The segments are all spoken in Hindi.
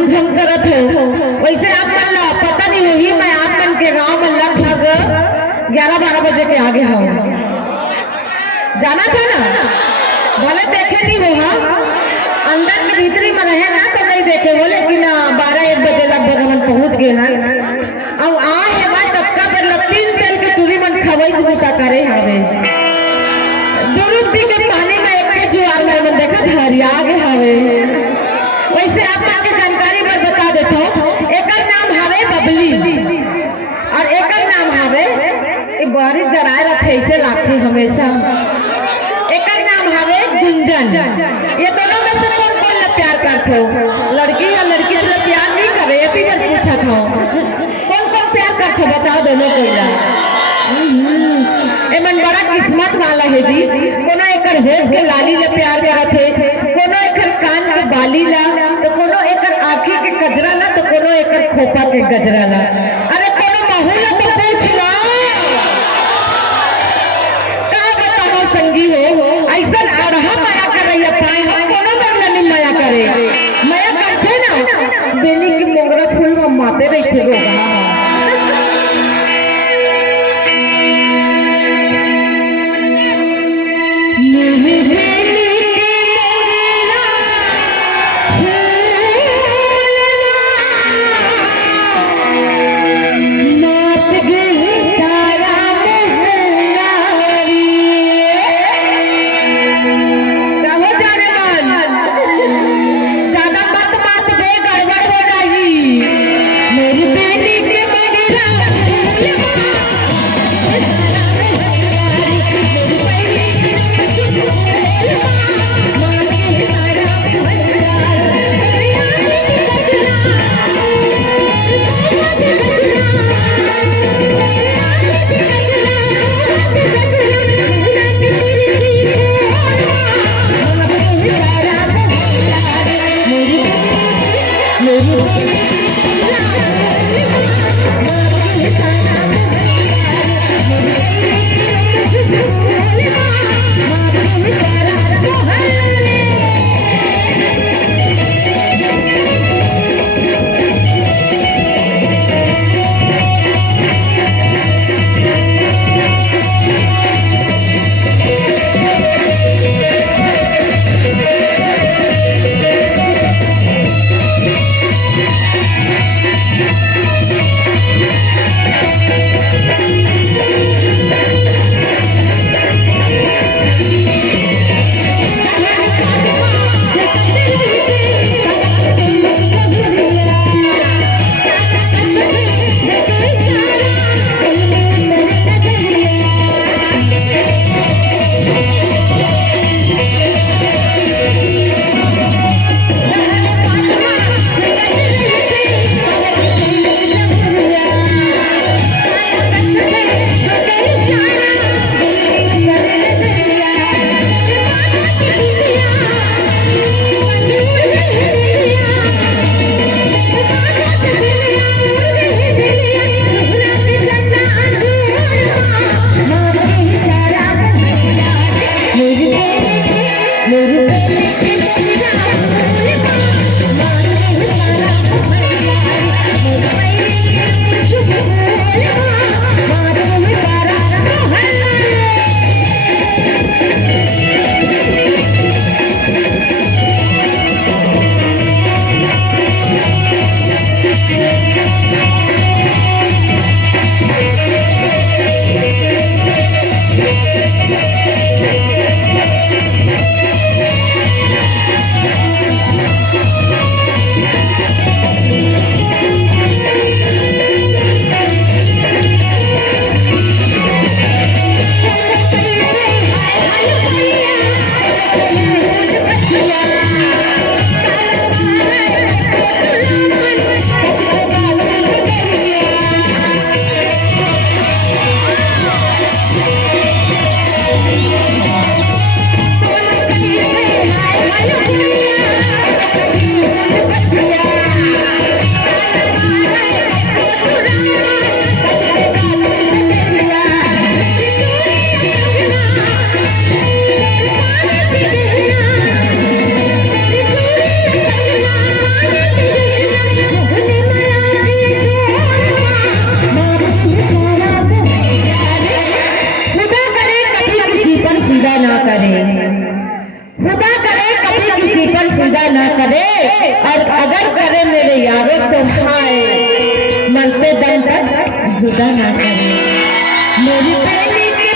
झमझम करत हो वैसे आप मन ला पता नहीं होगी। मैं आप मन के गांव में लगभग 11-12 बजे के आगे हूँ। जाना था ना, भले देखे नहीं हो हाँ अंदर में भीतरी में रहे ना तो नहीं देखे हो, लेकिन 12-1 बजे लगभग हम पहुंच गए ना। अब आए है भाई तबका पर लपीन तेल के चूड़ी मन खवई जुटा करे हवे दुरुस्ती के पानी में एक जुआर में देखा हरिया गए हवे। वैसे आप आपकी जानकारी पर बता देता हूँ, एक नाम हवे बबली और एक नाम हवे बारिश जराए रखे ऐसे लाखे हमेशा। एक नाम हवे गुंजन। ये दोनों में से कौन कौन ला प्यार करते हो? लड़की या लड़की से प्यार नहीं करे ऐसी बात पूछा था। कौन कौन प्यार करते बताओ दोनों को ला। मन बड़ा किस्मत वाला है जी। कोनो एकर होठ के लाली ला प्यार करते, कोनो एकर कान के बाली ला, तो कोनो एकर आँखी के कजरा ला, तो कोनो एकर खोपा के गजरा ला। अरे कोनो महू ला तो पूछ ला का बताओ संगी हो ऐसा अड़हा माया कर रही है पाए हम कोनो बगला नहीं माया करे। माया करते ना बेनी की मोगरा फूल में माते बैठे लोग। फिदा ना करे, खुदा करे कभी किसी पर फिदा ना करे, और अगर करे मेरे यारों तो हाय मरते दम तक जुदा ना करे। मेरी प्रेमी की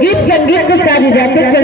गीत संगीत को सारी जाते